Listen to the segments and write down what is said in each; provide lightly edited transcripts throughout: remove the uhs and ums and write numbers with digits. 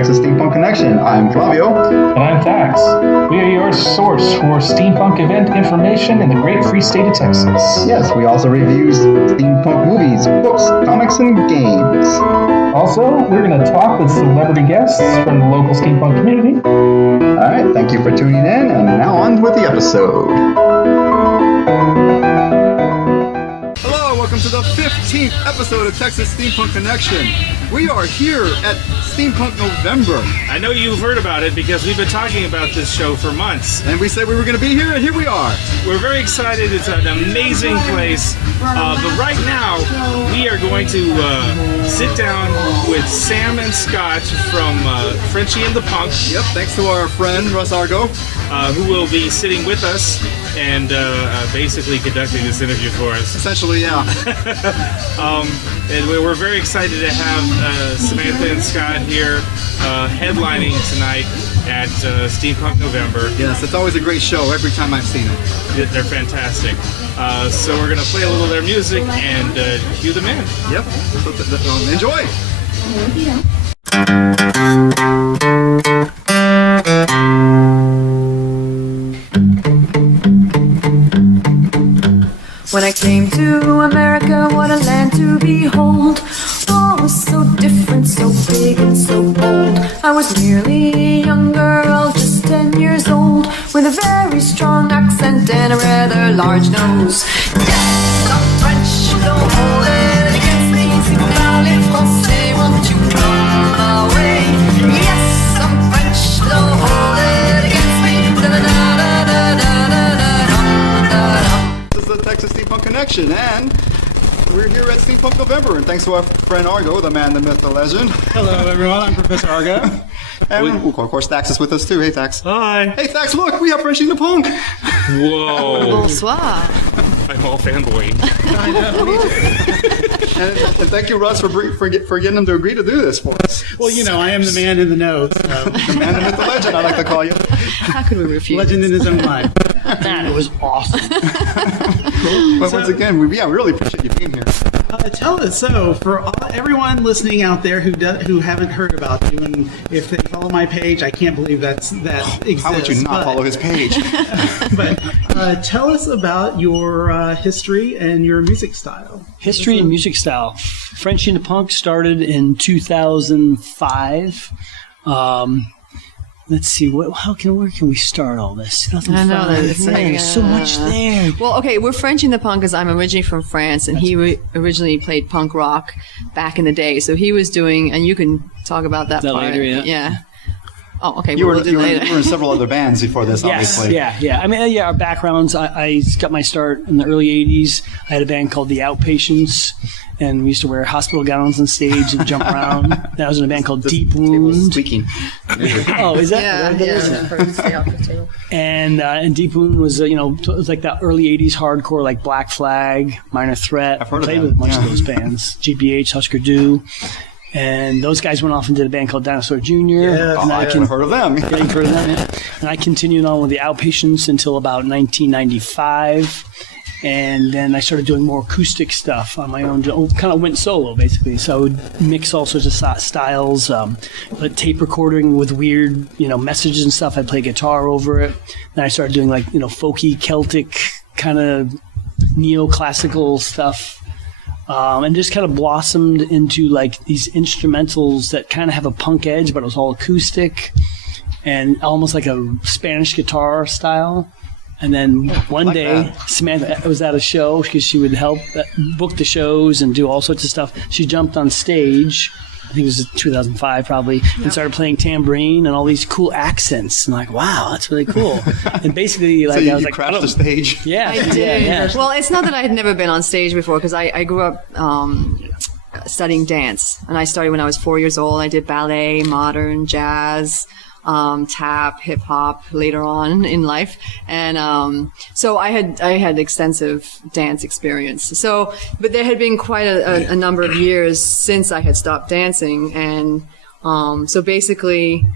Texas Steampunk Connection. I'm Flavio. And I'm Thax. We are your source for steampunk event information in the great free state of Texas. Yes, we also review steampunk movies, books, comics, and games. Also, we're going to talk with celebrity guests from the local steampunk community. Alright, thank you for tuning in, and now on with the episode. Welcome to the 15th episode of Texas Steampunk Connection. We are here at Steampunk November. I know you've heard about it because we've been talking about this show for months. And we said we were going to be here, and here we are. We're very excited. It's an amazing place. But right now, we are going to sit down with Sam and Scott from Frenchy and the Punk. Yep, thanks to our friend Russ Argo. Who will be sitting with us and basically conducting this interview for us. Essentially, yeah. And we're very excited to have Samantha and Scott here headlining tonight at Steampunk November. Yes, it's always a great show every time I've seen it. They're fantastic. So we're going to play a little of their music and cue them in. Yep, so enjoy! When I came to America, what a land to behold. All was so different, so big and so bold. I was merely a young girl, just 10 years old, with a very strong accent and a rather large nose. Yes, I'm French, don't hold it against me. Si vous parlez français, won't you come my way? Yes, I'm French, don't hold it against me. This is the Texas Steampunk Connection, and we're here at Steampunk November, and thanks to our friend Argo, the man, the myth, the legend. Hello, everyone. I'm Professor Argo. And of course, Thax is with us too. Hey, Thax. Hi. Hey, Thax, look, we have Frenchy the Punk. Whoa. Bonsoir. I'm all fanboy. I know. And thank you, Russ, for getting him to agree to do this for us. Well, you know, I am the man in the know. So. The man, the myth, the legend, I like to call you. How could we refuse? Legend in his own right. That was awesome. But once again, we really appreciate you being here. Tell us, so for everyone listening out there who haven't heard about you, and if they follow my page, I can't believe that exists. How would you not follow his page? But tell us about your history and your music style. History and music style. Frenchy and the Punk started in 2005. Let's see, where can we start all this? 2005. I know that it's there's so much there. Well, okay, we're Frenchy and the Punk because I'm originally from France, and he originally played punk rock back in the day. So he was doing, and you can talk about that part. later, yeah. Yeah. Oh, okay. You were later. in several other bands before this, obviously. Yeah. I mean, our backgrounds, I got my start in the early 80s. I had a band called The Outpatients, and we used to wear hospital gowns on stage and jump around. Then I was in a band called Deep Wound. Squeaking. Oh, is that? Yeah. And Deep Wound was, it was like that early 80s hardcore, like Black Flag, Minor Threat. I've heard of played them. with a bunch of those bands. GBH, Husker Du. And those guys went off and did a band called Dinosaur Jr. Yeah, I've heard of them. Yeah, you've heard of them, yeah. And I continued on with the Outpatients until about 1995. And then I started doing more acoustic stuff on my own. Kind of went solo, basically. So I would mix all sorts of styles, but tape recording with weird, messages and stuff. I'd play guitar over it. Then I started doing like, folky, Celtic, kind of neoclassical stuff. And just kind of blossomed into like these instrumentals that kind of have a punk edge, but it was all acoustic and almost like a Spanish guitar style. And then one day, Samantha was at a show because she would help book the shows and do all sorts of stuff. She jumped on stage, I think it was 2005 probably, and started playing tambourine and all these cool accents. And like, wow, that's really cool. And basically, like, So I was like, crashed the stage. Yeah, I did. yeah. Well, it's not that I had never been on stage before because I grew up studying dance. And I started when I was 4 years old. I did ballet, modern, jazz, tap, hip hop later on in life. And so I had extensive dance experience. So, but there had been quite a number of years since I had stopped dancing. And so basically,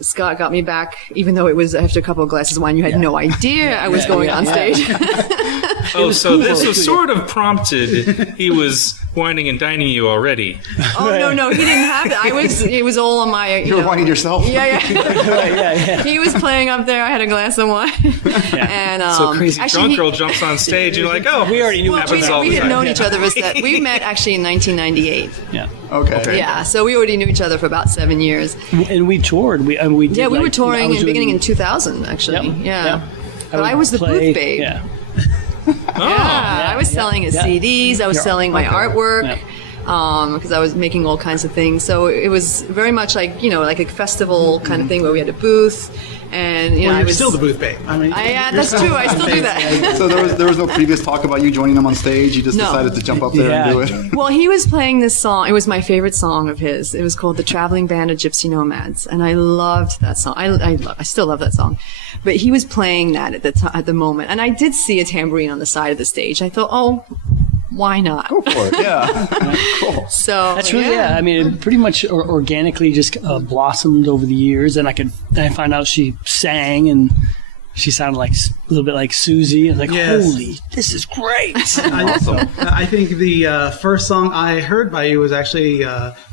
Scott got me back, even though it was after a couple of glasses of wine. You had no idea I was going on stage. Oh, so cool, this was yeah. sort of prompted. He was whining and dining you already. Oh no, he didn't have it. It was all on my. You were whining yourself? Yeah. Right, yeah. He was playing up there. I had a glass of wine. And So crazy actually, drunk girl jumps on stage. You're like, oh, We already knew Well, happens all we the had time. known each other we met actually in 1998. Yeah. Okay. Yeah, so we already knew each other for about 7 years. And we toured. We did, Yeah, we were like, touring I was beginning doing- in 2000, actually. Yep, Yeah. yep. But I was the play- booth babe. Yeah. I was selling his CDs. I was selling my artwork. Yeah. Because I was making all kinds of things. So it was very much like, like a festival kind of thing where we had a booth. And, Well, I you're was still the booth babe. I mean, yeah, that's true. I still do that. So there was no previous talk about you joining them on stage. You just No. decided to jump up there and do Yeah. it. Well, he was playing this song. It was my favorite song of his. It was called "The Traveling Band of Gypsy Nomads," and I loved that song. I still love that song. But he was playing that at the moment, and I did see a tambourine on the side of the stage. I thought, oh, why not? Go for it. Yeah. Cool. So That's really, yeah. I mean, it pretty much organically just blossomed over the years, and I found out she sang, and she sounded like a little bit like Susie. I was like, Yes. holy, this is great. I think the first song I heard by you was actually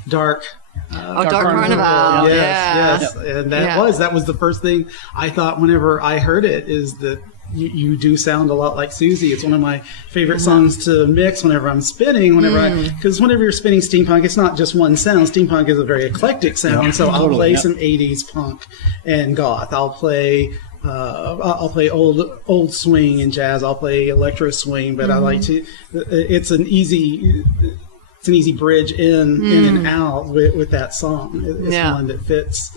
Dark. Dark Carnival. Yes, and that was the first thing I thought whenever I heard it, is that you do sound a lot like Susie. It's one of my favorite songs to mix whenever I'm spinning. Because whenever you're spinning steampunk, it's not just one sound. Steampunk is a very eclectic sound. So I'll play some 80s punk and goth. I'll play old swing and jazz. I'll play electro swing, but I like to. It's an easy bridge in and out with that song. It's one that fits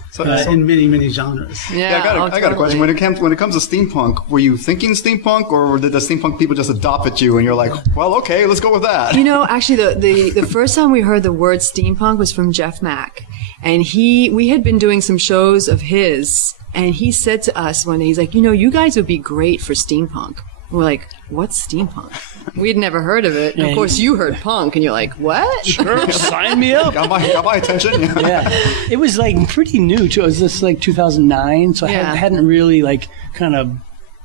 in many genres. Yeah, I got a question. When it comes to steampunk, were you thinking steampunk, or did the steampunk people just adopt at you and you're like, well, okay, let's go with that? Actually, the first time we heard the word steampunk was from Jeff Mack, and we had been doing some shows of his, and he said to us one day, he's like, you guys would be great for steampunk. We're like, what's steampunk? We'd never heard of it. And of course, you heard punk, and you're like, what? Sure, sign me up. Got my attention. Yeah, it was like pretty new too. It was just like 2009, so I hadn't really like kind of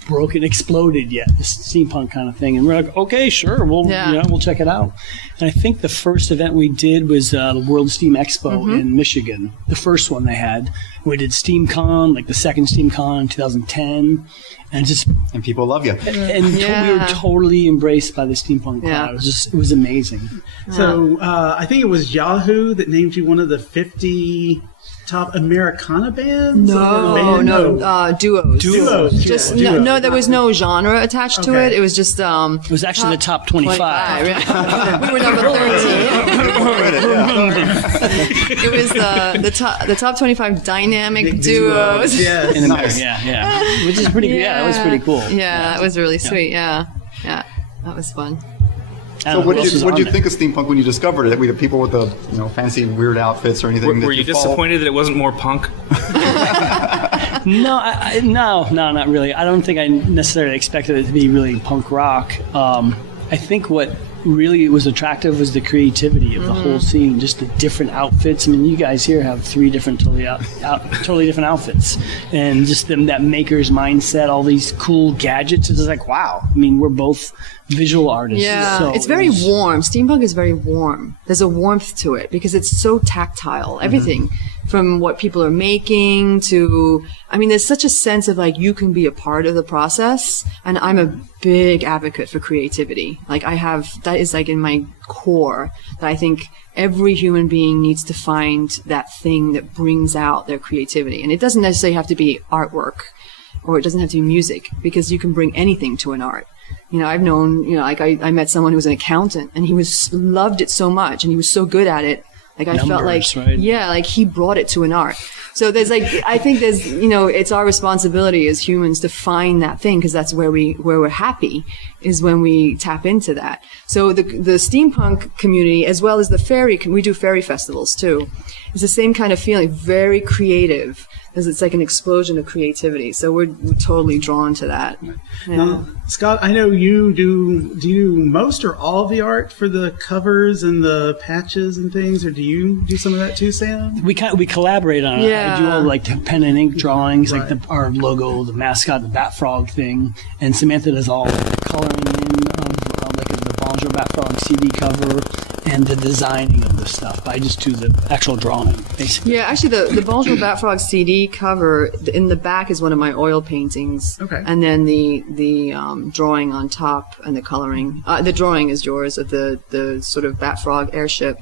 exploded yet, this steampunk kind of thing. And we're like, okay, sure, we'll check it out. And I think the first event we did was the World Steam Expo in Michigan, the first one they had. We did SteamCon, like the second SteamCon in 2010. And people love you. And we were totally embraced by the steampunk crowd. It was amazing. So I think it was Yahoo that named you one of the 50 top Americana bands? Duos. Duos. No, there was no genre attached to it. It was just it was actually the top 25. We were number 13. It was the top 25 dynamic duos. Yes. Nice. Yeah. Which is pretty. Yeah, that was pretty cool. Yeah, that was really sweet. Yeah, that was fun. So what did you think of steampunk when you discovered it? Were there people with the fancy weird outfits or anything? Were you disappointed that it wasn't more punk? No, not really. I don't think I necessarily expected it to be really punk rock. I think what really was attractive was the creativity of the whole scene, just the different outfits. I mean, you guys here have 3 different totally different outfits, and just that maker's mindset, all these cool gadgets. It's like, wow. I mean, we're both visual artists. Yeah, so it's very warm. Steampunk is very warm. There's a warmth to it because it's so tactile. Everything from what people are making to, there's such a sense of like you can be a part of the process. And I'm a big advocate for creativity. Like that is like in my core that I think every human being needs to find that thing that brings out their creativity. And it doesn't necessarily have to be artwork, or it doesn't have to be music, because you can bring anything to an art. I've known, like I met someone who was an accountant, and he loved it so much, and he was so good at it. Like I felt like, right? like he brought it to an art. So there's I think there's, it's our responsibility as humans to find that thing, because that's where we're happy, is when we tap into that. So the steampunk community, as well as the we do fairy festivals too. It's the same kind of feeling, very creative. It's like an explosion of creativity. So we're totally drawn to that. Yeah. Now, Scott, I know you do most or all of the art for the covers and the patches and things, or do you do some of that too, Sam? We collaborate on it. Yeah. I do all like the pen and ink drawings, Right. like our logo, the mascot, the bat frog thing, and Samantha does all the coloring in of like the Bonjour Bat Frog CD cover and the designing of the stuff. I just do the actual drawing, basically. Yeah, actually, the Bonjour Bat Frog CD cover in the back is one of my oil paintings. Okay. And then the drawing on top and the coloring. The drawing is yours of the sort of Bat Frog airship.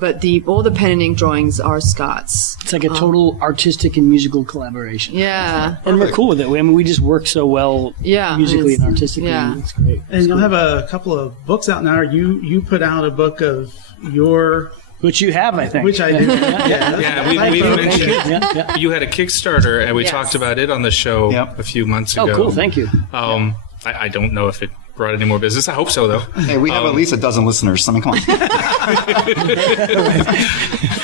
But all the pen and ink drawings are Scott's. It's like a total artistic and musical collaboration. Yeah. And we're cool with it. I mean, we just work so well Yeah, musically it's- and artistically. yeah. It's great. And you'll have a couple of books out now. You put out a book of your, Which you have, I think. which I did. Yeah, we've mentioned Yeah. you had a Kickstarter, and we Yes. talked about it on the show Yep. a few months Oh, ago. cool. Thank you. I don't know if it brought any more business. I hope so, though. Hey, we have at least a dozen listeners. I mean, come on.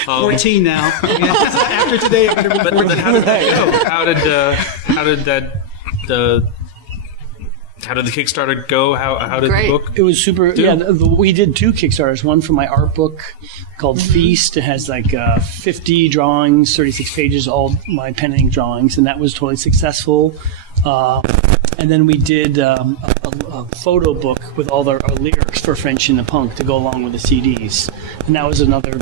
14 now. After today, it better be 14. But how did that go? How did the Kickstarter go? How did Great. the book? It was super. Yeah, we did 2 Kickstarters. One for my art book called Feast. It has like 50 drawings, 36 pages, all my pen and ink drawings, and that was totally successful. And then we did a photo book with all our lyrics for French and the Punk to go along with the CDs, and that was another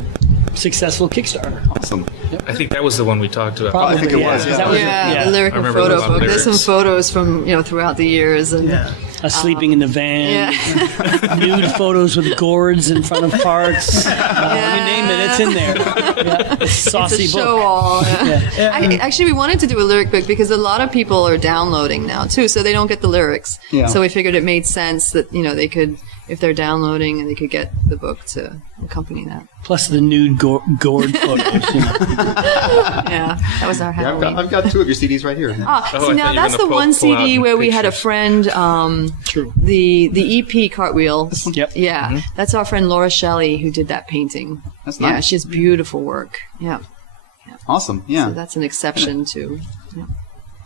successful Kickstarter. Awesome. I think that was the one we talked about. I think it was, yeah. That was Yeah, the lyric I and remember photo those book. There's some lyrics. photos from throughout the years, and Yeah. us sleeping in the van, yeah. nude photos with gourds in front of parts. You name it, it's in there. Yeah, it's a saucy It's a book. show all. Yeah. Actually, we wanted to do a lyric book because a lot of people are downloading now too, so they don't get the lyrics. Yeah. So we figured it made sense that they could, if they're downloading, and they could get the book to accompany that. Plus the nude gourd photos. Yeah, that was our Yeah, Halloween. I've got 2 of your CDs right here. I So thought now you were that's the gonna one pull out CD where we had a pictures. friend, True. the EP Cartwheel. Yep. Yeah, that's our friend Laura Shelley who did that painting. That's Yeah, nice. she has beautiful work. Yeah, Awesome. Yeah. so that's an exception to.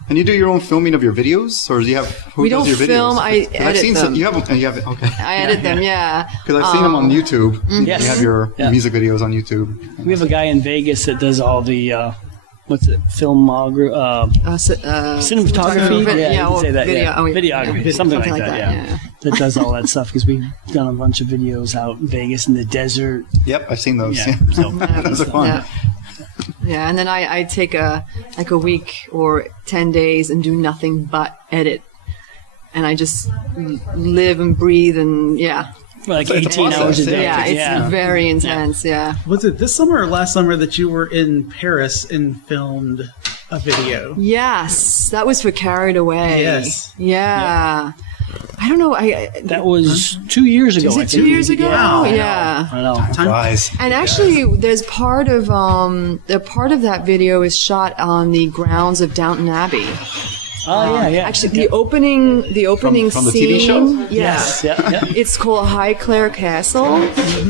And you do your own filming of your videos, or do you have who We does don't your videos? film, I 'Cause I've edit seen them. Some, you have them. You have it. Okay. I edit them, yeah. Because I've seen them on YouTube. Yes. You have your Yeah. music videos on YouTube. We have a guy in Vegas that does all the cinematography. Yeah, you can or say that. video, Yeah. oh, yeah. Videography, Yeah. something like that. Yeah. yeah. That does all that stuff because we've done a bunch of videos out in Vegas in the desert. Yep, I've seen those. Yeah. Yeah. So Those are fun. Yeah. Yeah, and then I take a week or 10 days and do nothing but edit, and I just live and breathe and like It's a 18 process, hours a day. yeah, it's very intense. Yeah. Was it this summer or last summer that you were in Paris and filmed a video? Yes, that was for Carried Away. Yes. Yeah. I don't know. That was 2 years ago. Was I it think. 2 years ago? Wow. Yeah. I know. Guys. And actually, there's part of that video is shot on the grounds of Downton Abbey. Oh yeah. Actually, the opening From the scene. TV show? Yes. Yeah. It's called Highclere Castle,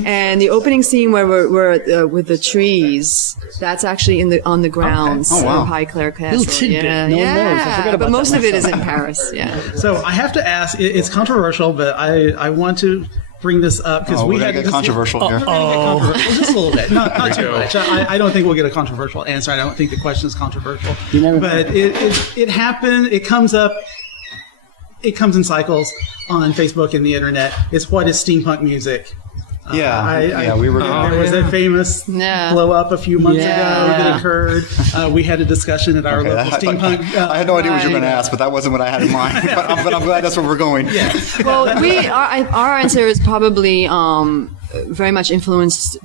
and the opening scene where we're with the trees. That's actually on the grounds Oh, wow. of Highclere Castle. Little tidbit. Yeah, No one yeah. knows. I forgot about but most that of it is in Paris. Yeah. So I have to ask, it's controversial, but I want to bring this up because Oh, we we're had gonna get controversial here. controversial, just a little bit, not too go. much. I don't think we'll get a controversial answer. I don't think the question is controversial. You never know. But it happened. It comes up. It comes in cycles on Facebook and the internet. It's what is steampunk music? Yeah, we were. There was a famous Yeah. blow up a few months Yeah. ago that occurred. We had a discussion at our Okay, local steampunk. I had no idea what you were going to Right. ask, but that wasn't what I had in mind. but I'm glad that's where we're going. Yeah. Well, our answer is probably very much influenced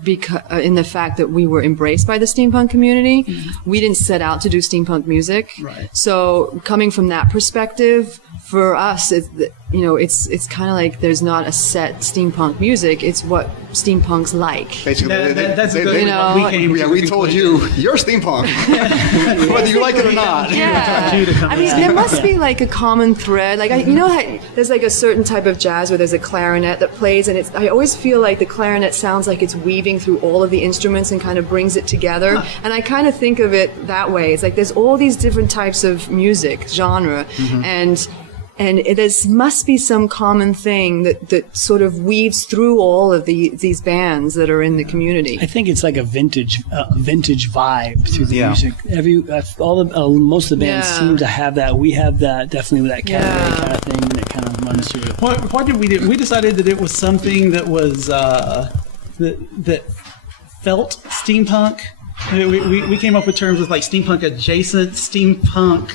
in the fact that we were embraced by the steampunk community. We didn't set out to do steampunk music. Right. So coming from that perspective, for us, it's kind of like there's not a set steampunk music. It's what steampunk's like. Basically, That's a good one. we told you you're steampunk, whether you like it or not. Yeah. I mean, there must be like a common thread. Like, there's like a certain type of jazz where there's a clarinet that plays, and I always feel like the clarinet sounds like it's weaving through all of the instruments and kind of brings it together. And I kind of think of it that way. It's like there's all these different types of music genre, and there must be some common thing that sort of weaves through all of these bands that are in the community. I think it's like a vintage vibe through the music. Most of the bands seem to have that. We have that, definitely, with that cabaret kind of thing that kind of runs through it. What did we do? We decided that it was something that was that felt steampunk. We came up with terms with like steampunk adjacent, steampunk.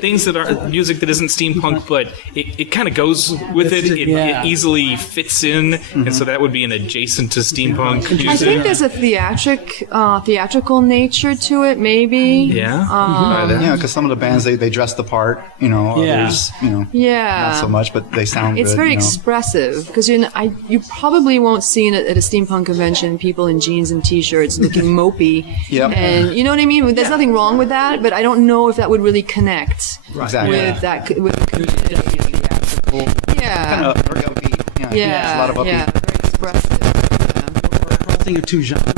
Things that are music that isn't steampunk, but it kind of goes with it. It easily fits in, and so that would be an adjacent to steampunk music. I think there's a theatrical nature to it, maybe. Yeah, because some of the bands they dress the part, others, not so much, but they sound good. It's very expressive, because you probably won't see it at a steampunk convention people in jeans and t-shirts looking mopey. And you know what I mean? There's nothing wrong with that, but I don't know if that would really connect with the community. Kind of very upbeat. A lot of upbeat. Very expressive. Crossing of two genres.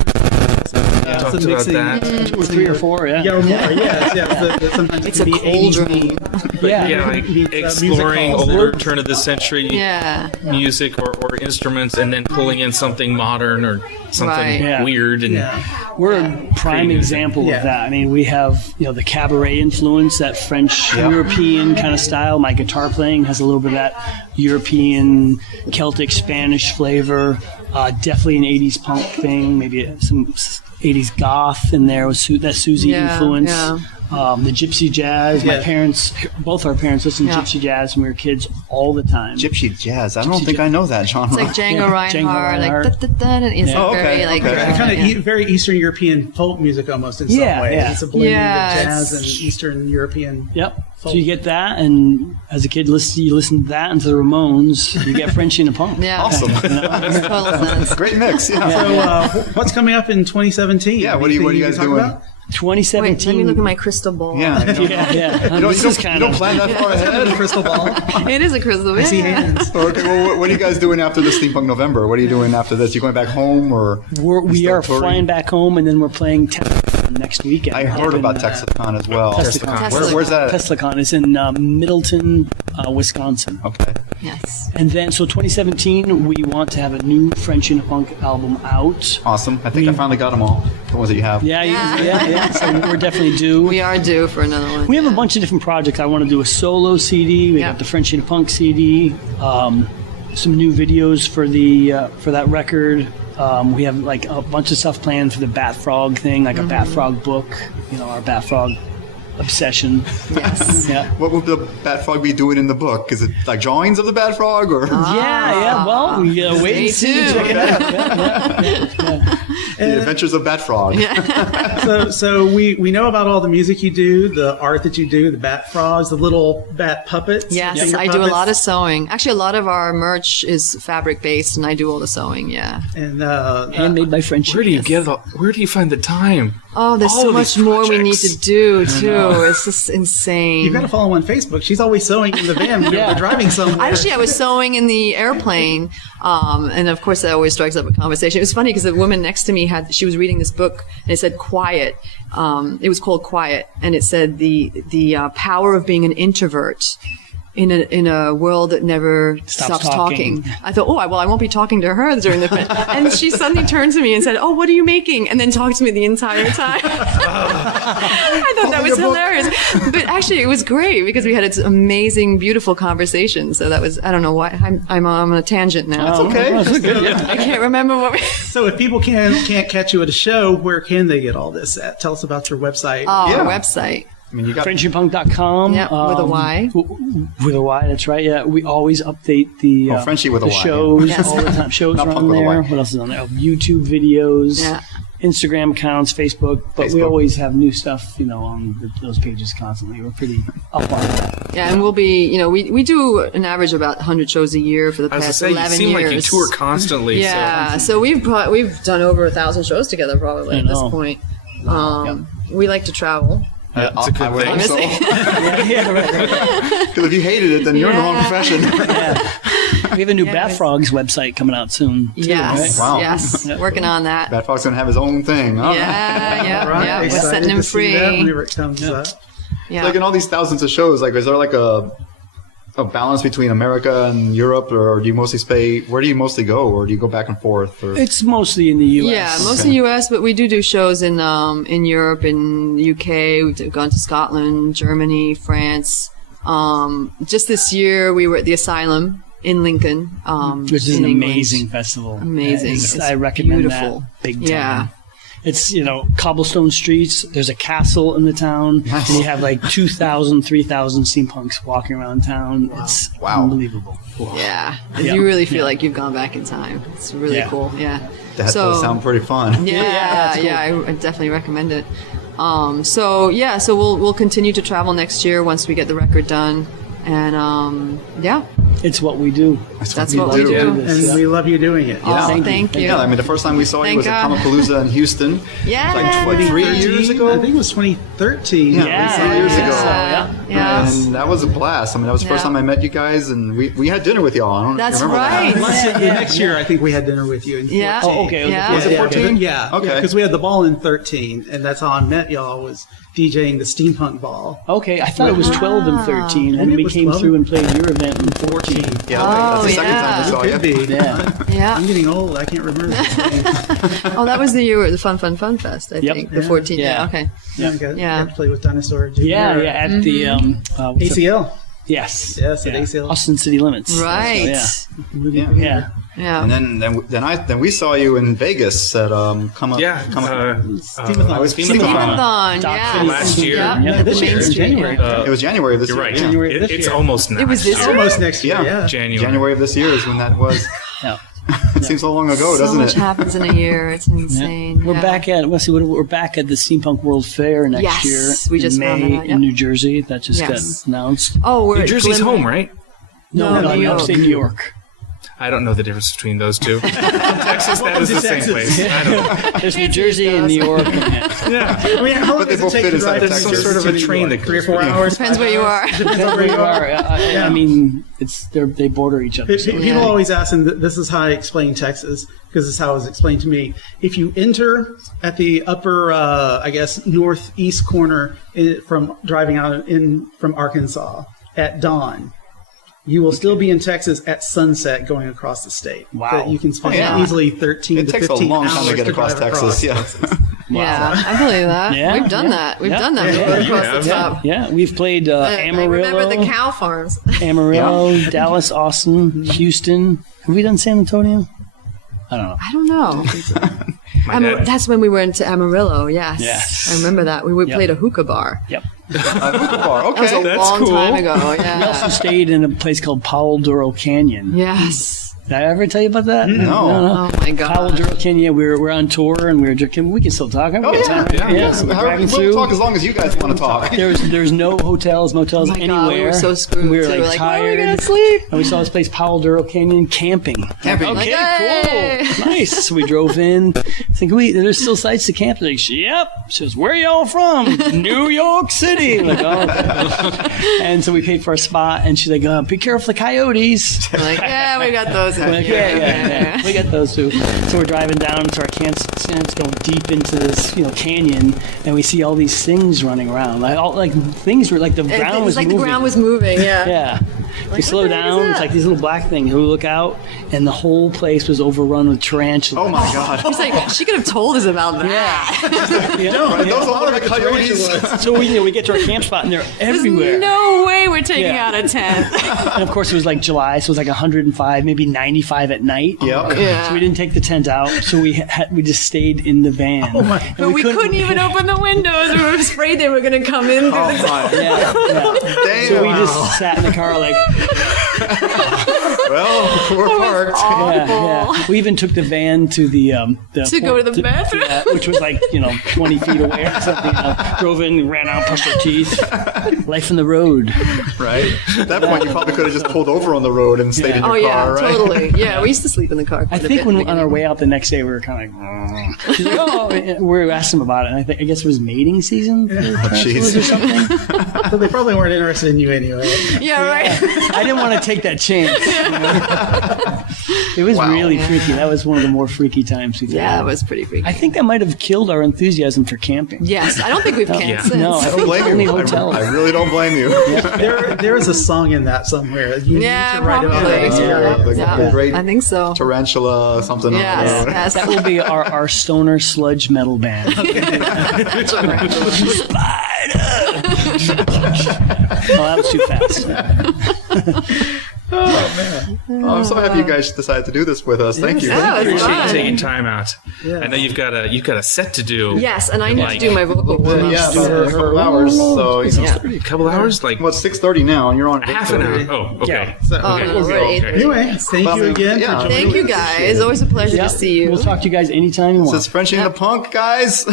Talked about that. 2 or 3 or 4, or more. Yes. Sometimes it's a cauldron. Like exploring older turn of the century music or instruments, and then pulling in something modern or something weird. And we're a prime example of that. I mean, we have the cabaret influence, that French European kind of style. My guitar playing has a little bit of that European Celtic Spanish flavor. Definitely an 80s punk thing, maybe some 80s goth in there with that Susie influence. The gypsy jazz. Both our parents listened to gypsy jazz when we were kids all the time. Gypsy jazz. I don't think I know that genre. It's like Django Reinhardt, like da-da-da, and it's kind of very Eastern European folk music almost in some ways. It's a blending of jazz and Eastern European. So you get that, and as a kid, you listen to that and to the Ramones, you get Frenchy and the punk. Awesome. Makes total sense. Great mix. So what's coming up in 2017? Yeah, what are you guys doing? About? 2017. Wait, let me look at my crystal ball. You don't plan that far ahead. A crystal ball. It is a crystal ball. I see hands. Okay, well, what are you guys doing after the Steampunk November? What are you doing after this? You going back home, or we are flying back home, and then we're playing TSCePicon next weekend. I heard about TSCePicon as well. TSCePicon. Where's that? TSCePicon is in Middleton, Wisconsin. Okay. Yes. And then, so 2017, we want to have a new Frenchy and Punk album out. Awesome. I think I finally got them all. The ones that you have. Yeah. So we're definitely due. We are due for another one. We have a bunch of different projects. I want to do a solo CD. We got the Frenchy and Punk CD. Some new videos for that record. We have like a bunch of stuff planned for the Bat Frog thing, like a Bat Frog book. Our Bat Frog obsession. Yes. What would the Bat Frog be doing in the book? Is it like drawings of the Bat Frog, or? Well, we wait and see. Check it out. The Adventures of Bat Frog. So we know about all the music you do, the art that you do, the bat frogs, the little bat puppets. Yes, I do a lot of sewing. Actually, a lot of our merch is fabric based, and I do all the sewing. Yeah. And handmade by Frenchy. Where do you find the time? Oh, there's so much more we need to do too. It's just insane. You've got to follow her on Facebook. She's always sewing in the van when we're driving somewhere. Actually, I was sewing in the airplane, and of course that always strikes up a conversation. It was funny because the woman next to me she was reading this book, and it said Quiet. It was called Quiet, and it said the power of being an introvert in a world that never stops talking. I thought, I won't be talking to her during the film. And she suddenly turned to me and said, "Oh, what are you making?" And then talked to me the entire time. I thought that was hilarious. But actually, it was great because we had an amazing, beautiful conversation. So that was, I don't know why, I'm on a tangent now. That's okay. I can't remember what we... So if people can't catch you at a show, where can they get all this at? Tell us about your website. Our website. I mean, you got FrenchyPunk.com. Yeah, with a Y. With a Y, that's right. Yeah, we always update the Frenchy with a Y. shows all the time. Shows are on there. What else is on there? YouTube videos. Yeah. Instagram accounts, Facebook, but we always have new stuff, on those pages constantly. We're pretty up on that. Yeah, and we'll be, we do an average of about 100 shows a year for the past 11 years. You seem like you tour constantly. Yeah, so we've done over 1,000 shows together probably at this point. We like to travel. It's a good thing. Honestly. Because if you hated it, then you're in the wrong profession. We have a new Bat Frogs website coming out soon, too, Yes, right? Wow. yes, working on that. Bat Fog's going to have his own thing. Huh? Yeah, we're Excited setting him to see free. that whenever it comes up. Yeah. Like in all these thousands of shows, like is there like a balance between America and Europe, or do you mostly stay? Where do you mostly go, or do you go back and forth? Or? It's mostly in the U.S. Yeah, mostly U.S., but we do shows in Europe, in the U.K. We've gone to Scotland, Germany, France. Just this year, we were at the Asylum in Lincoln, which is in an England. amazing festival. Amazing. I recommend beautiful. that big time. Yeah. It's, cobblestone streets. There's a castle in the town. And you have like 2,000, 3,000 steampunks walking around town. Wow. It's unbelievable. Cool. Yeah. You really feel like you've gone back in time. It's really cool. Yeah. That does sound pretty fun. Yeah, I definitely recommend it. So we'll continue to travel next year once we get the record done. And it's what we do. That's what we do. And we love you doing it. Oh, thank you. Yeah, I mean, the first time we saw you was at Comicpalooza in Houston. Yeah. Like 3 years ago? I think it was 2013. Yeah, 3 years ago. Yeah. And that was a blast. I mean, that was the first time I met you guys, and we had dinner with y'all. I don't That's remember right. that. The next year, I think we had dinner with you in 14. Yeah. Oh, okay. Yeah. Was it 14? Yeah. Okay. Because we had the ball in 13, and that's how I met y'all, was DJing the Steampunk Ball. Okay, I thought it was 12 and 13, and Maybe it we was came 12. through and played your event in 14. Yeah, that's the second yeah. time we saw you. Could be. Yeah. Yeah. I'm getting old. I can't remember. Oh, that was the year the Fun Fest, I Yep. think. The 14. Yeah. Okay. I got to play with Dinosaur Jr. At the what's it? ACL. Yes. Yes, at ACL. Austin City Limits. Right. Yeah. Yeah. And then we saw you in Vegas at Steamathon. Steamathon. Yeah. Last year. Yeah, this year, in January. it was January of this You're year. right. Yeah. January of this It's year. almost not. It was this year? Almost next year. Yeah. Yeah. January of this year is when that was. Yeah. It seems so long ago, So doesn't much it? happens in a year. It's insane. We're back at we're back at the Steampunk World Fair next Yes, year. we just in found May that out, yep. in New Jersey. That just Yes. got announced. Oh, we're New at Jersey's Glimmer. home, right? No, New York. upstate New York. I don't know the difference between those two. Texas, that is the same place. I don't. There's New Jersey and New York. Yeah. I mean, how long But they does both it take fit to inside drive Texas. from New Some sort of Jersey a to train New York? that 3 or 4 hours. Depends where you are. Depends on where you are. I mean, they border each other. So. People always ask, and this is how I explain Texas, because this is how it was explained to me. If you enter at the upper, northeast corner from driving out from Arkansas at dawn, you will still be in Texas at sunset going across the state. Wow. But you can spend yeah. easily 13 It to takes 15 a long hours time to get across drive Texas. Yeah. Yeah, I believe that. Yeah, We've done that. We've done that. Yeah, We're you across have. the top. Yeah, we've played I Amarillo, remember the cow farms. Amarillo, Dallas, Austin, Houston. Have we done San Antonio? I don't know. I don't know. My dad. That's when we went to Amarillo. Yes. Yes. I remember that. We Yep. played a hookah bar. Yep. Hookah bar. Okay. That was a That's long cool. time ago. We Yeah. also stayed in a place called Powell Duro Canyon. Yes. Did I ever tell you about that? No. Oh my God. Powell Duro Canyon. We're on tour and we were drinking. We can still talk. Oh, yeah. So we're driving We'll through. talk as long as you guys want to talk. There's no hotels, motels Oh my anywhere. God, we were so screwed. We were too. like where are we tired. gonna sleep? And we saw this place, Powell Duro Canyon, camping. Camping. Okay, Like, hey! cool. Nice. So we drove in. Thinking, there's still sites to camp. They're like, yep. She goes, where y'all from? New York City. I'm like, oh, okay. And so we paid for a spot, and she's like, be careful of the coyotes. We're like, yeah, we got those. We're like, yeah. We got those too. So we're driving down to our camp's going deep into this, canyon, and we see all these things running around. Things were like the ground It was was like moving. the ground was moving. Yeah. Yeah. We Like, slow what the heck is down. It's that? like these little black things. We look out, and the whole place was overrun with tarantulas. Oh my God. He's like, she could have told us about that. Yeah. Those are all the coyotes. So we get to our camp spot, and they're everywhere. There's no way we're taking Yeah. out a tent. And of course, it was like July, so it was like 105, maybe 95 at night. Yep. Yeah. So we didn't take the tent out, so we just stayed in the van. Oh my! But we couldn't even open the windows. We were afraid they were going to come in. Oh my. Yeah. Damn. So we just sat in the car like. Well, we're parked. Yeah. We even took the van to the To go to the bathroom? which was like 20 feet away or something. Drove in, ran out, brushed our teeth. Life on the road. Right? At that point, you probably could have just pulled over on the road and stayed in your car, right? Totally. Yeah, we used to sleep in the car. I think when on our way out the next day, we were kind of like, she's like, oh, we asked him about it, and I guess it was mating season for tarantulas or something. So they probably weren't interested in you anyway. Yeah, right. I didn't want to take that chance. It was really freaky. That was one of the more freaky times we've had. Yeah, it was pretty freaky. I think that might have killed our enthusiasm for camping. Yes, I don't think we've camped since. No, I I don't think blame only you. hotels. I really don't blame you. There is a song in that somewhere. You need to write about probably. that experience. The great I think so. tarantula something. Yes, yes. That will be our stoner sludge metal band. Oh, that was too fast. Oh, I'm so happy you guys decided to do this with us. Thank you. Yeah, it was Appreciate you fun. taking time out. I know you've got a set to do. Yes, and I need to do my vocal warm-ups. Yeah, about a couple hours. So, A couple hours, like well, it's 6:30 now, and you're on at half an hour. 8:30. Oh, okay. So, Oh, no, we're at 8:30. anyway, thank you again for joining Thank you, guys. Always a pleasure to see you. We'll talk to you guys anytime you This want. is Frenchy and the Punk, guys.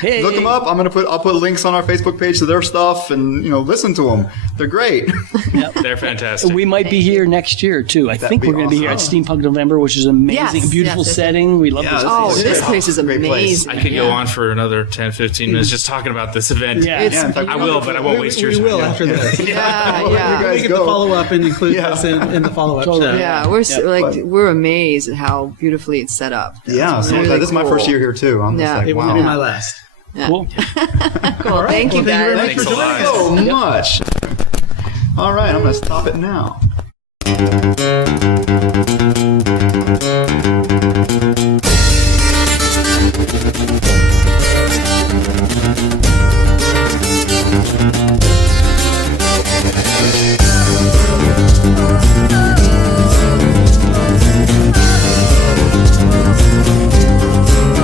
Hey, Look them up. I'll put links on our Facebook page to their stuff, and listen to them. They're great. They're fantastic. We might be here next year too. I think be we're going to be here at awesome. Steampunk November, which is amazing, Yes, beautiful yes, yes. setting. We love Yeah, this. this Oh, is this great. place is Great place. amazing. I could go on for another 10, 15 minutes just talking about this event. Yeah. It's Yeah, in fact, I will, but I won't waste your We time. will after this. Yeah, I'll let yeah. you guys We get go. the follow up and include Yeah. this in the follow up Totally. show. Yeah, we're amazed at how beautifully it's set up. Yeah, so really this is my cool. first year here too. I'm just Yeah. like, It won't be my wow. last. Cool. Cool. Thank you, Well, thank you very guys. much Thanks a lot. So much. All right, I'm going to stop it now.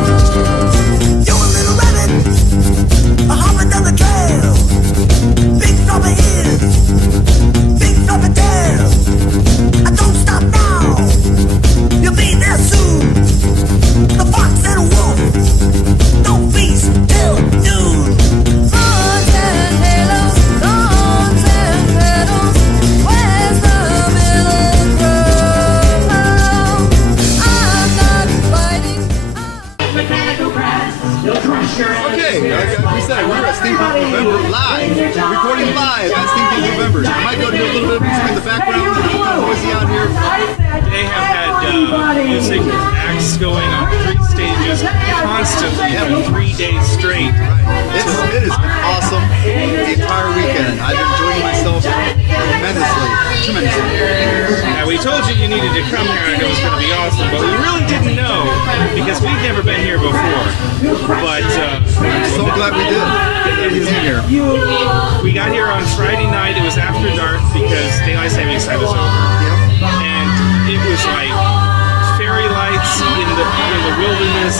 You're a little rabbit, a hopping down the trail. Big floppy ears, big floppy tail. I don't stop now, you'll be there soon. The fox and wolf don't feast till noon. Horns and halos, thorns and petals. Where's the middle ground? I'm not fighting. Okay, like we said, we're at Steampunk November live, recording live at Steampunk November. You might go to hear a little bit of music in the background. It's kind of noisy out here. They have had music acts going on 3 stages constantly for 3 days straight. It has been awesome the entire weekend. I've been enjoying myself tremendously. Now, we told you needed to come here and it was going to be awesome, but we really didn't know because we've never been here before. But I'm so glad we did. He's in here. we got here on Friday night. It was after dark because daylight savings time was over. And it was like fairy lights in the wilderness,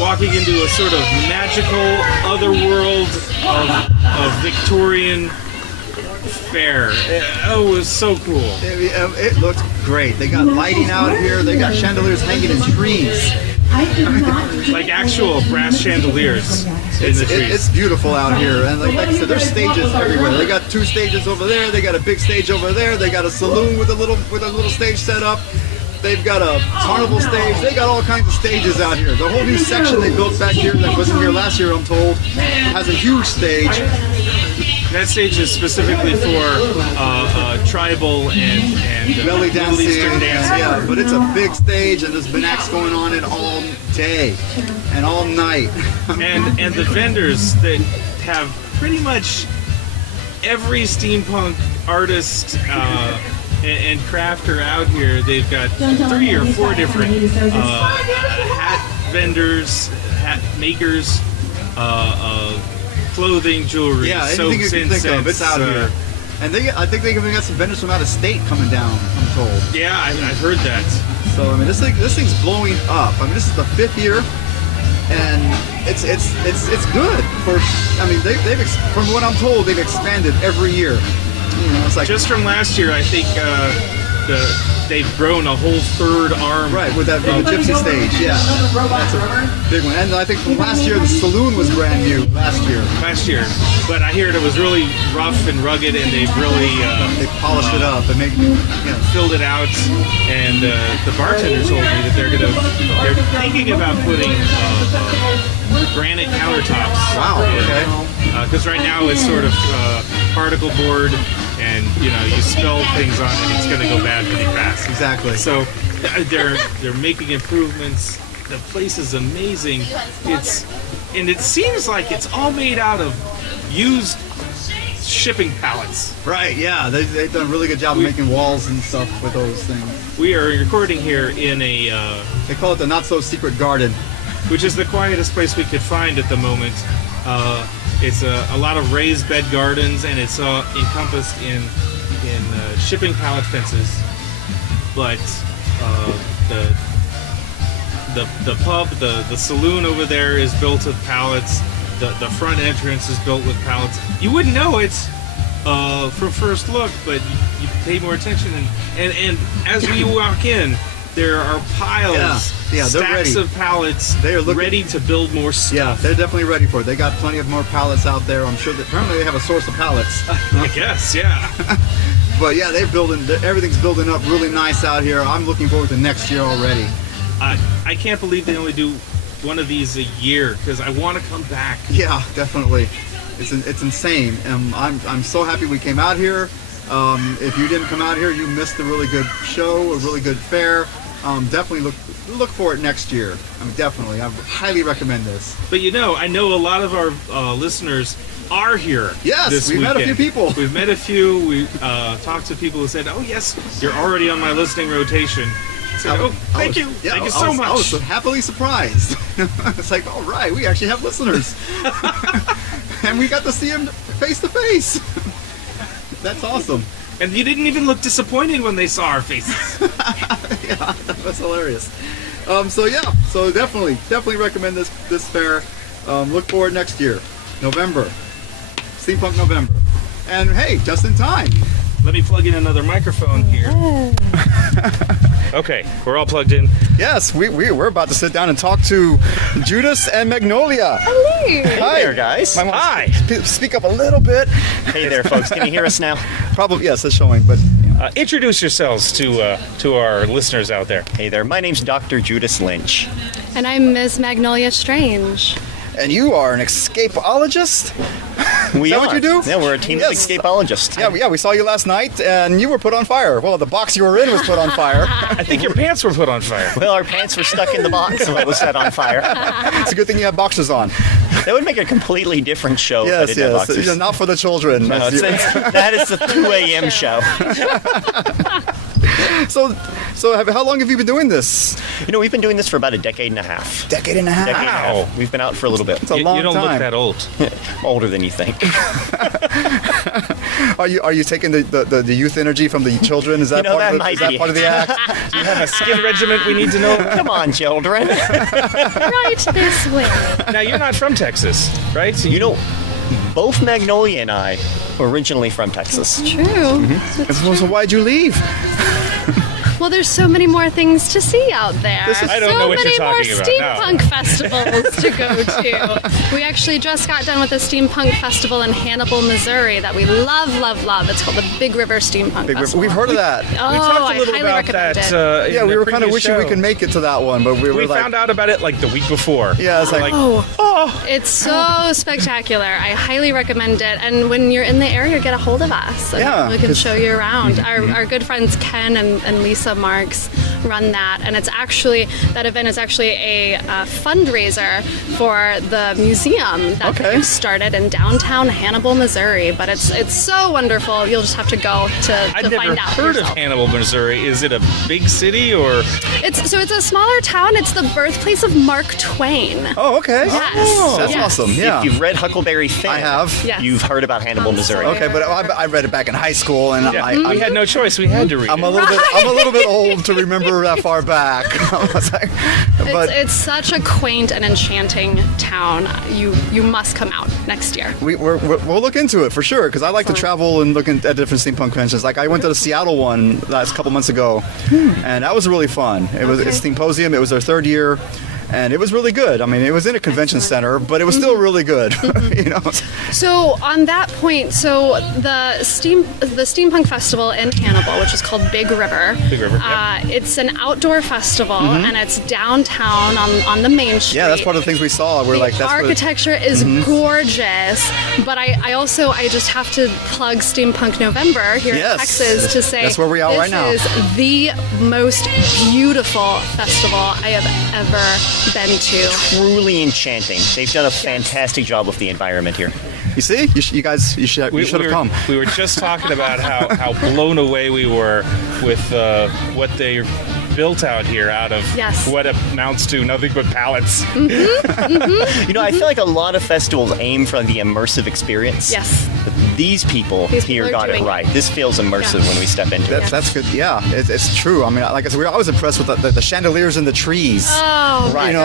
walking into a sort of magical other world of Victorian fair. It was so cool. It looked great. They got lighting out here. They got chandeliers hanging in trees. Like actual brass chandeliers in the trees. It's beautiful out here, and like I said, there's stages everywhere. They got 2 stages over there. They got a big stage over there. They got a saloon with a little stage set up. They've got a carnival stage. They got all kinds of stages out here. The whole new section they built back here that wasn't here last year, I'm told, has a huge stage. That stage is specifically for tribal and Belly Middle dancing, Eastern dancing. yeah, but it's a big stage, and there's been acts going on it all day and all night. And the vendors that have pretty much every steampunk artist and crafter out here. They've got 3 or 4 different hat vendors, hat makers, clothing, jewelry, Yeah, anything you soaps, can think of, it's out here. And I think they even got some vendors from out of state coming down, I'm told. Yeah, I've heard that. So I mean, this thing's blowing up. I mean, this is the 5th year, and it's good. From what I'm told, they've expanded every year. You know, it's like Just from last year, I think they've grown a whole third arm. Right, with the gypsy stage, yeah. That's a big one. And I think from last year, the saloon was brand new last year. But I hear it was really rough and rugged, and they've really They polished it up and filled it out. And the bartender told me that they're thinking about putting granite countertops. Wow, okay. Because right now it's sort of particle board, and you spill things on it, it's going to go bad pretty fast. Exactly. So they're making improvements. The place is amazing. It seems like it's all made out of used shipping pallets. Right, yeah. They've done a really good job of making walls and stuff with those things. We are recording here in a They call it the not-so-secret garden. which is the quietest place we could find at the moment. It's a lot of raised bed gardens, and it's encompassed in shipping pallet fences. But the pub, the saloon over there is built with pallets. The front entrance is built with pallets. You wouldn't know it from first look, but you pay more attention. And as we walk in, there are piles, stacks ready. of pallets. They are ready to build more stuff. Yeah, they're definitely ready for it. They got plenty of more pallets out there. I'm sure that apparently they have a source of pallets. I guess, yeah. But yeah, everything's building up really nice out here. I'm looking forward to next year already. I can't believe they only do one of these a year, because I want to come back. Yeah, definitely. It's insane. I'm so happy we came out here. If you didn't come out here, you missed a really good show, a really good fair. Definitely look for it next year. Definitely. I highly recommend this. But I know a lot of our listeners are here. Yes, this we've met a few people. We've met a few. We talked to people who said, "Oh yes, you're already on my listening rotation." I said, thank you so much. I was so happily surprised. It's like, all right, we actually have listeners, and we got to see them face to face. That's awesome. And you didn't even look disappointed when they saw our faces. Yeah, that was hilarious. So definitely recommend this fair. Look forward next year, November, Steampunk November. And hey, just in time. Let me plug in another microphone here. Okay, we're all plugged in. Yes, we're about to sit down and talk to Judas and Magnolia. Hello. Hi there, guys. Hi. Speak up a little bit. Hey there, folks. Can you hear us now? Probably, yes, it's showing, but... Introduce yourselves to our listeners out there. Hey there. My name's Dr. Judas Lynch. And I'm Ms. Magnolia Strange. And you are an escapologist? We Is that are. what you do? Yeah, we're a team of escapologists. Yeah, we saw you last night, and you were put on fire. Well, the box you were in was put on fire. I think your pants were put on fire. Well, our pants were stuck in the box when it was set on fire. It's a good thing you have boxers on. That would make a completely different show. Yes, if I didn't have boxers. Not for the children. No, that is the 2 a.m. show. So how long have you been doing this? We've been doing this for about a decade and a half. Decade and a half. We've been out for a little bit. It's a long time. You don't look that old. Older than you think. Are you taking the youth energy from the children? Is that part of the act? Do you have a skin regiment we need to know? Come on, children. Right this way. Now, you're not from Texas, right? Both Magnolia and I were originally from Texas. True. Mm-hmm. So why'd you leave? Well, there's so many more things to see out there. I don't know what you're talking about now. So many more steampunk festivals to go to. We actually just got done with a steampunk festival in Hannibal, Missouri that we love, love, love. It's called the Big River Steampunk Festival. We've heard of that. Oh, We talked a little I highly about recommend that. it. Yeah, we were kind of wishing we could make it to that one, but we found out about it like the week before. Yeah, it's like It's so spectacular. I highly recommend it. And when you're in the area, get a hold of us. Yeah, We can show you around. Our good friends Ken and Lisa Marks run that, and that event is actually a fundraiser for the museum that they've started in downtown Hannibal, Missouri. But it's so wonderful. You'll just have to go to I've find never out heard yourself. of Hannibal, Missouri. Is it a big city or? It's a smaller town. It's the birthplace of Mark Twain. Oh, okay. Yes. That's Yes. awesome. Yeah. If you've read Huckleberry Finn, I have. Yes. You've heard about Hannibal, Missouri. Okay, but I read it back in high school, and We had no choice. We had to read I'm it. a little bit old to remember remember that far back. But it's such a quaint and enchanting town. You must come out next year. we'll look into it for sure, because I like to travel and look at different steampunk conventions. Like I went to the Seattle one last couple months ago, and that was really fun. It was it's Steamposium. It was their third year. And it was really good. I mean, it was in a convention center, but it was still really good. You know. So on that point, so the Steampunk Festival in Hannibal, which is called Big River. It's an outdoor festival, and it's downtown on the main street. Yeah, that's part of the things we saw. We're like, that's architecture is gorgeous, but I just have to plug Steampunk November here in Texas to say that's where we are right now. This is the most beautiful festival I have ever been to. Truly enchanting. They've done a fantastic job with the environment here. You see, you should have come. We were just talking about how blown away we were with what they built out here out of what amounts to nothing but pallets. You know, I feel like a lot of festivals aim for the immersive experience. Yes. But these people here got it right. This feels immersive when we step into it. That's good. Yeah, it's true. I mean, like I said, I was impressed with the chandeliers in the trees. Oh, right. You know,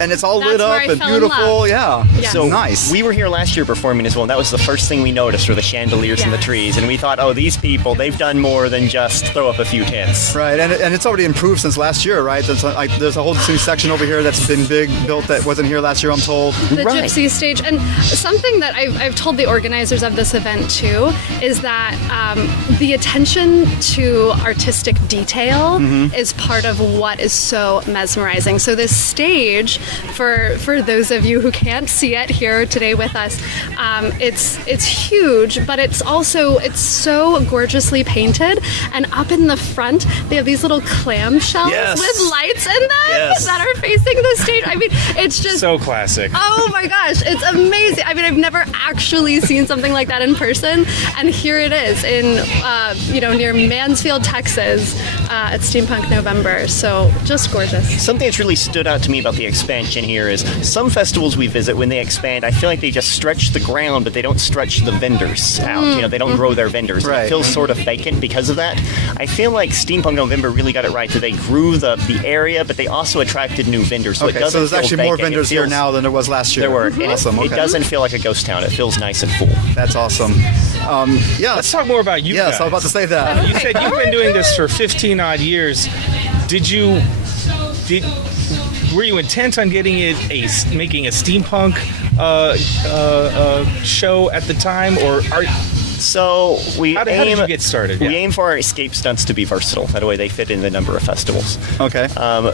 and it's all lit up and beautiful. Yeah. So nice. We were here last year performing as well, and that was the first thing we noticed were the chandeliers in the trees, and we thought, oh, these people, they've done more than just throw up a few tents. Right, and it's already improved since last year, right? There's a whole new section over here that's been built that wasn't here last year, I'm told. The Gypsy stage. And something that I've told the organizers of this event too is that the attention to artistic detail is part of what is so mesmerizing. So this stage, for those of you who can't see it here today with us, it's huge, but it's so gorgeously painted. And up in the front, they have these little clamshells with lights in them that are facing the stage. I mean, it's just so classic. Oh my gosh, it's amazing. I mean, I've never actually seen something like that in person, and here it is in near Mansfield, Texas, at Steampunk November. So just gorgeous. Something that's really stood out to me about the expansion here is some festivals we visit, when they expand, I feel like they just stretch the ground, but they don't stretch the vendors out. You know, they don't grow their vendors. Right. It feels sort of vacant because of that. I feel like Steampunk November really got it right. So they grew the area, but they also attracted new vendors. So it doesn't so there's feel actually vacant. more vendors here now than there was last year. There were. Awesome. It doesn't feel like a ghost town. It feels nice and full. That's awesome. Let's talk more about you guys. Yes, I was about to say that. You said you've been doing this for 15 odd years. Were you intent on making a steampunk show at the time, or So how did you get started? We aim for our escape stunts to be versatile. That way they fit in a number of festivals. Okay.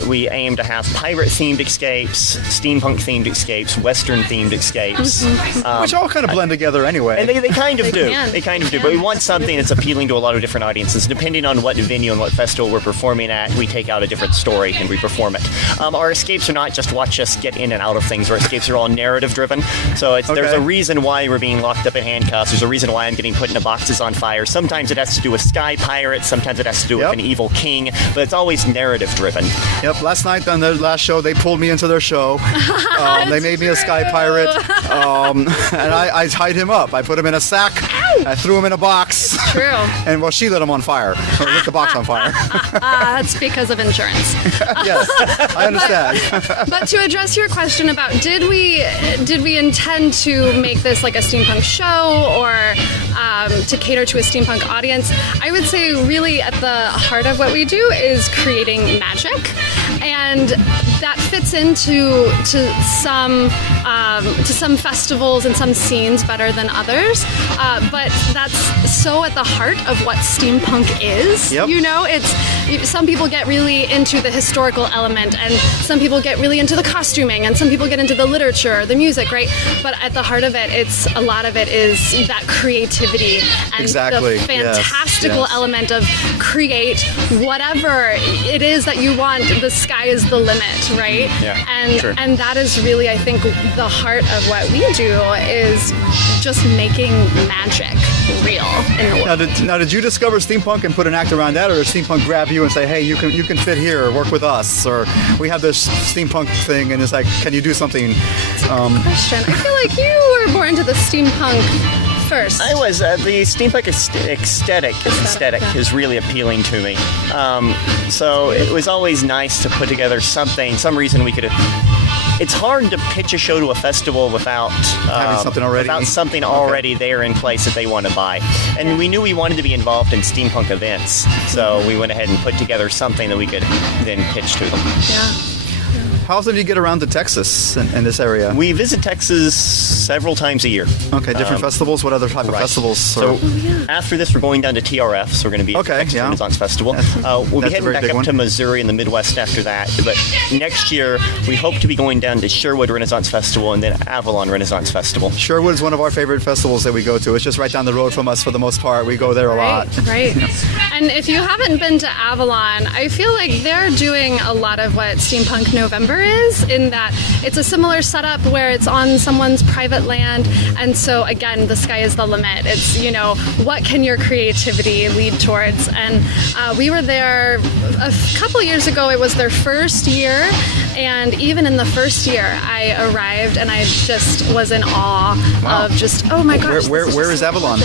We aim to have pirate-themed escapes, steampunk-themed escapes, Western-themed escapes. Which all kind of blend together anyway. And they kind of do. Can. They kind of do. But we want something that's appealing to a lot of different audiences. Depending on what venue and what festival we're performing at, we take out a different story and we perform it. Our escapes are not just watch us get in and out of things. Our escapes are all narrative-driven. So there's a reason why we're being locked up in handcuffs. There's a reason why I'm getting put in a boxes on fire. Sometimes it has to do with sky pirates. Sometimes it has to do with an evil king. But it's always narrative driven. Yep. Last night on their last show, they pulled me into their show. They made me a sky pirate, and I tied him up. I put him in a sack. I threw him in a box. It's true. And she lit him on fire. Or lit the box on fire. That's because of insurance. Yes, I understand. But to address your question about did we intend to make this like a steampunk show or to cater to a steampunk audience, I would say really at the heart of what we do is creating magic, and that fits into some festivals and some scenes better than others. But that's so at the heart of what steampunk is. Yep. You know, some people get really into the historical element, and some people get really into the costuming, and some people get into the literature, the music, right? But at the heart of it, a lot of it is that creativity and the fantastical element of create whatever it is that you want. The sky is the limit, right? Yeah, and that is really, I think, the heart of what we do is just making magic real in the world. Now, did you discover steampunk and put an act around that, or did steampunk grab you and say, "Hey, you can fit here, work with us," or we have this steampunk thing, and it's like, "Can you do something?" Question. I feel like you were more into the steampunk first? I was. The steampunk aesthetic is really appealing to me. So it was always nice to put together some reason we could. It's hard to pitch a show to a festival without Having something already. There in place that they want to buy. And we knew we wanted to be involved in steampunk events, so we went ahead and put together something that we could then pitch to them. Yeah. How often do you get around to Texas in this area? We visit Texas several times a year. Okay, different festivals? What other type of festivals? So after this, we're going down to TRF, so we're going to be at the Texas Renaissance Festival. We'll be heading back up to Missouri in the Midwest after that. But next year, we hope to be going down to Sherwood Renaissance Festival and then Avalon Renaissance Festival. Sherwood is one of our favorite festivals that we go to. It's just right down the road from us for the most part. We go there a lot. Right. And if you haven't been to Avalon, I feel like they're doing a lot of what Steampunk November is, in that it's a similar setup where it's on someone's private land, and so again, the sky is the limit. It's, what can your creativity lead towards? And we were there a couple years ago. It was their first year, and even in the first year, I arrived and I just was in awe of just, oh my gosh. Where is Avalon?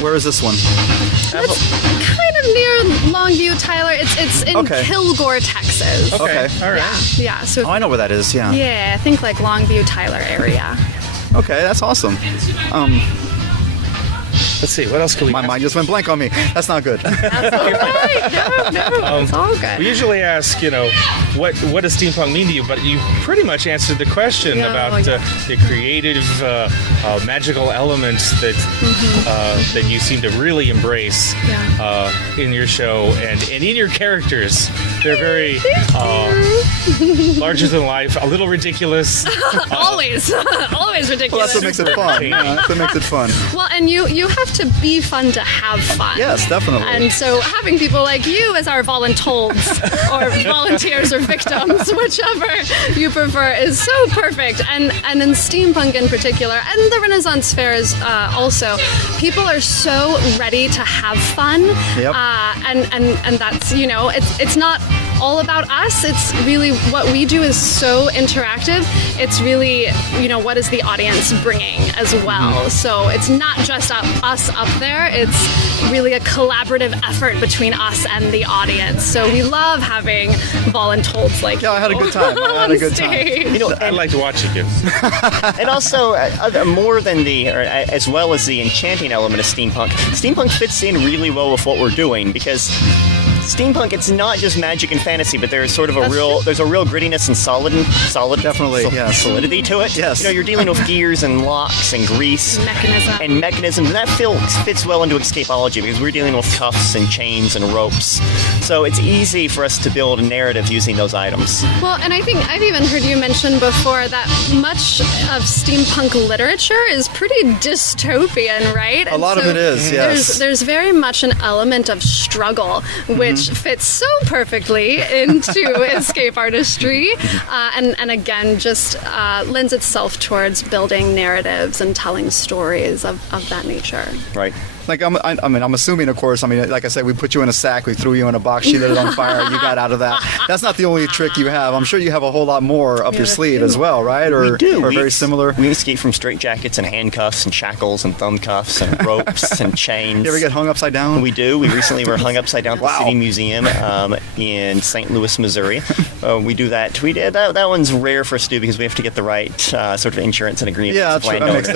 Where is this one? It's kind of near Longview, Tyler. It's in Kilgore, Texas. Okay. All right. Yeah. So. Oh, I know where that is. Yeah. Yeah, I think like Longview, Tyler area. Okay, that's awesome. Let's see, what else can we My mind just went blank on me. That's not good. That's all right. No, it's all good. We usually ask, what does steampunk mean to you? But you pretty much answered the question about the creative, magical elements that you seem to really embrace in your show and in your characters. They're very larger than life, a little ridiculous. Always ridiculous. Well, that's what makes it fun. That's what makes it fun. Well, and you have to be fun to have fun. Yes, definitely. And so having people like you as our voluntold or volunteers or victims, whichever you prefer, is so perfect. And in steampunk in particular, and the Renaissance Fair is also, people are so ready to have fun. Yep. And that's, it's not all about us. It's really what we do is so interactive. It's really, what is the audience bringing as well. So it's not just us up there. It's really a collaborative effort between us and the audience. So we love having voluntold like I had a good time. I like to watch it, And also, more than as well as the enchanting element of steampunk fits in really well with what we're doing, because steampunk, it's not just magic and fantasy, but there's sort of there's a real grittiness and solidity to it. Yes. You're dealing with gears and locks and grease and mechanisms, and that fits well into Escapology because we're dealing with cuffs and chains and ropes. So it's easy for us to build a narrative using those items. Well, and I think I've even heard you mention before that much of steampunk literature is pretty dystopian, right? A lot of it is, yes. There's very much an element of struggle, which fits so perfectly into escape artistry, and again, just lends itself towards building narratives and telling stories of that nature. Right. Like, I'm assuming, of course, like I said, we put you in a sack, we threw you in a box, she lit it on fire, you got out of that. That's not the only trick you have. I'm sure you have a whole lot more up your sleeve as well, right? Or, we do. Or very similar? We escape from straitjackets and handcuffs and shackles and thumb cuffs and ropes and chains. You ever get hung upside down? We do. We recently were hung upside down at the City Museum in St. Louis, Missouri. We do that. That one's rare for us to do because we have to get the right sort of insurance and agreement. Yeah, that makes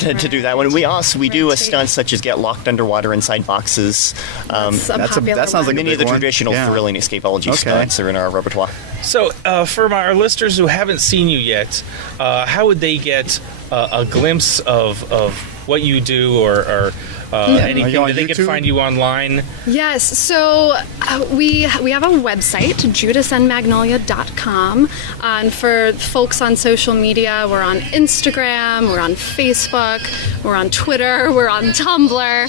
sense. To do that one. We do a stunt such as get locked underwater inside boxes. That sounds like many of the traditional thrilling Escapology stunts are in our repertoire. So, for our listeners who haven't seen you yet, how would they get a glimpse of what you do or anything that they could find you online? Yes, so we have a website, judasandmagnolia.com, and for folks on social media, we're on Instagram, we're on Facebook, we're on Twitter, we're on Tumblr.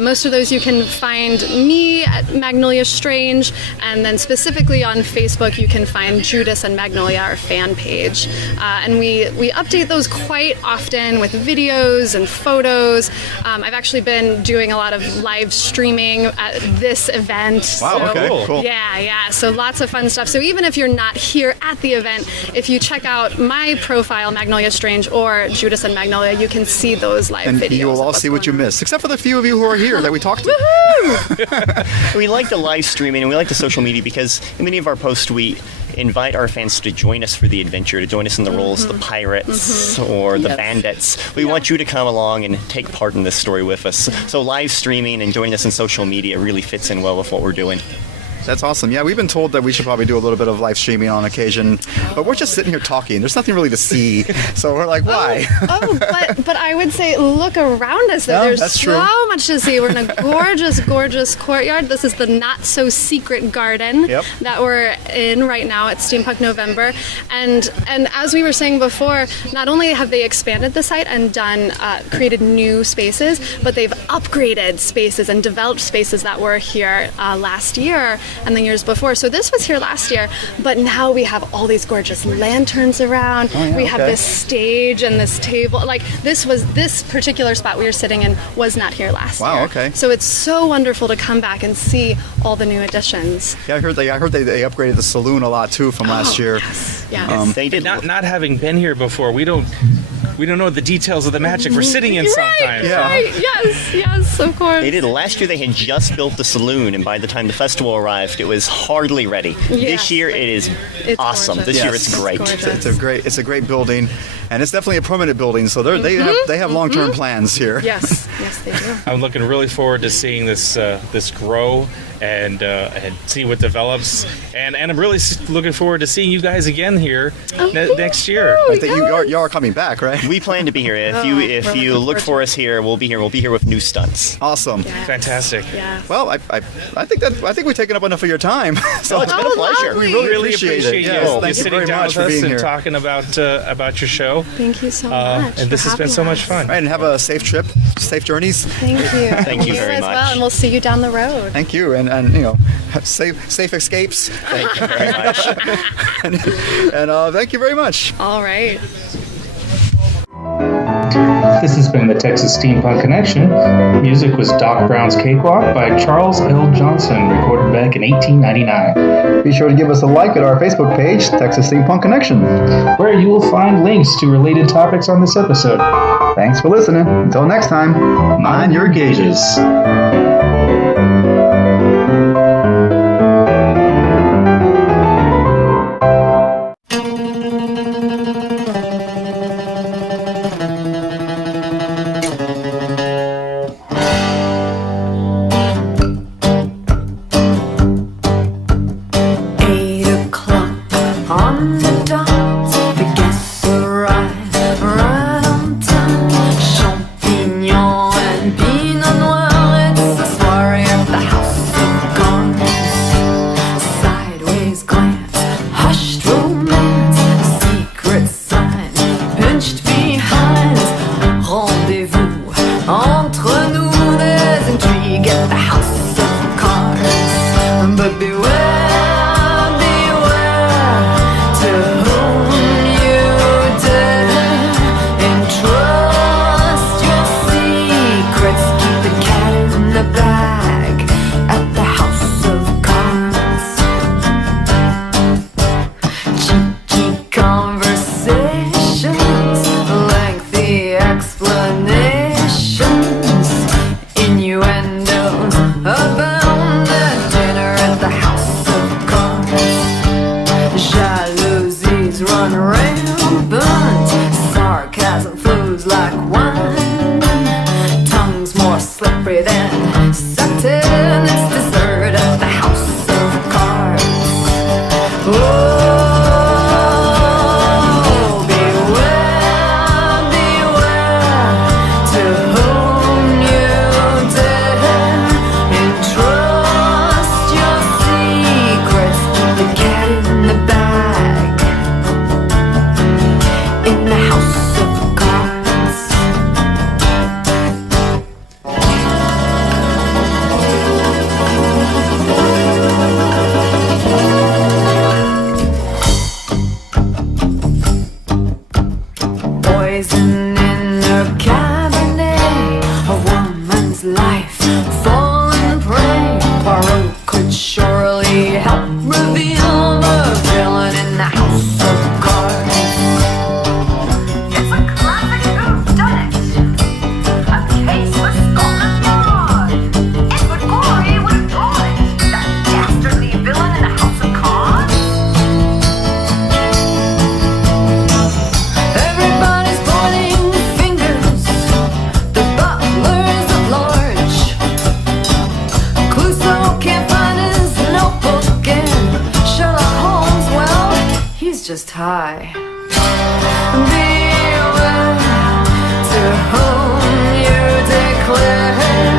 Most of those you can find me at Magnolia Strange, and then specifically on Facebook you can find Judas and Magnolia, our fan page. And we update those quite often with videos and photos. I've actually been been doing a lot of live streaming at this event. Wow, So, okay, cool. Yeah. So lots of fun stuff. So even if you're not here at the event, if you check out my profile, Magnolia Strange, or Judas and Magnolia, you can see those live And videos. you will all see what you missed, except for the few of you who are here that we talked to. We like the live streaming and we like the social media because in many of our posts we invite our fans to join us for the adventure, to join us in the roles of the pirates or the bandits. We want you to come along and take part in this story with us. So live streaming and joining us in social media really fits in well with what we're doing. That's awesome. Yeah, we've been told that we should probably do a little bit of live streaming on occasion, but we're just sitting here talking. There's nothing really to see, so we're like, why? But I would say look around us. Yeah, There's that's so true. much to see. We're in a gorgeous, gorgeous courtyard. This is the not-so-secret garden that we're in right now at Steampunk November. And as we were saying before, not only have they expanded the site and created new spaces, but they've upgraded spaces and developed spaces that were here last year and the years before. So this was here last year, but now we have all these gorgeous lanterns around. We have this stage and this table. Like this particular spot we were sitting in was not here last year. Wow, okay. So it's so wonderful to come back and see all the new additions. Yeah, I heard they upgraded the saloon a lot too from last year. Yes. They did. Not having been here before, we don't know the details of the magic we're sitting in sometimes. Right. Yes, of course. They did. Last year they had just built the saloon, and by the time the festival arrived, it was hardly ready. This year it is awesome. Gorgeous. This year it's great. It's a great building, and it's definitely a permanent building. So they have long-term plans here. Yes, they do. I'm looking really forward to seeing this grow and see what develops. And I'm really looking forward to seeing you guys again here next year. I think you are coming back, right? We plan to be here. If you look for us here, we'll be here. We'll be here with new stunts. Awesome. Yes. Fantastic. Yes. Well, I think we've taken up enough of your time. So It's been a pleasure. lovely. We really Really appreciate appreciate it. you Yes, thank you sitting very down much with for us being and here. talking about your show. Thank you so much. And this for has been having so much us. fun. Right, and have a safe trip, safe journeys. Thank you. Thank you very as much. well, and we'll see you down the road. Thank you, and safe escapes. Thank you very much. and thank you very much. All right. This has been the Texas Steampunk Connection. Music was Doc Brown's Cakewalk by Charles L. Johnson, recorded back in 1899. Be sure to give us a like at our Facebook page, Texas Steampunk Connection. Where you will find links to related topics on this episode. Thanks for listening. Until next time, mind your gauges. Champignon and pinot noir, it's a Reveal the villain in the house of cards. It's a classic whodunit. A case for Scotland Yard. Edward Gorey would have drawn it. That dastardly villain in the house of cards. Everybody's pointing fingers. The butlers at large. Clouseau can't find his notebook, and Sherlock Holmes, well, he's just high. Beware to whom you declare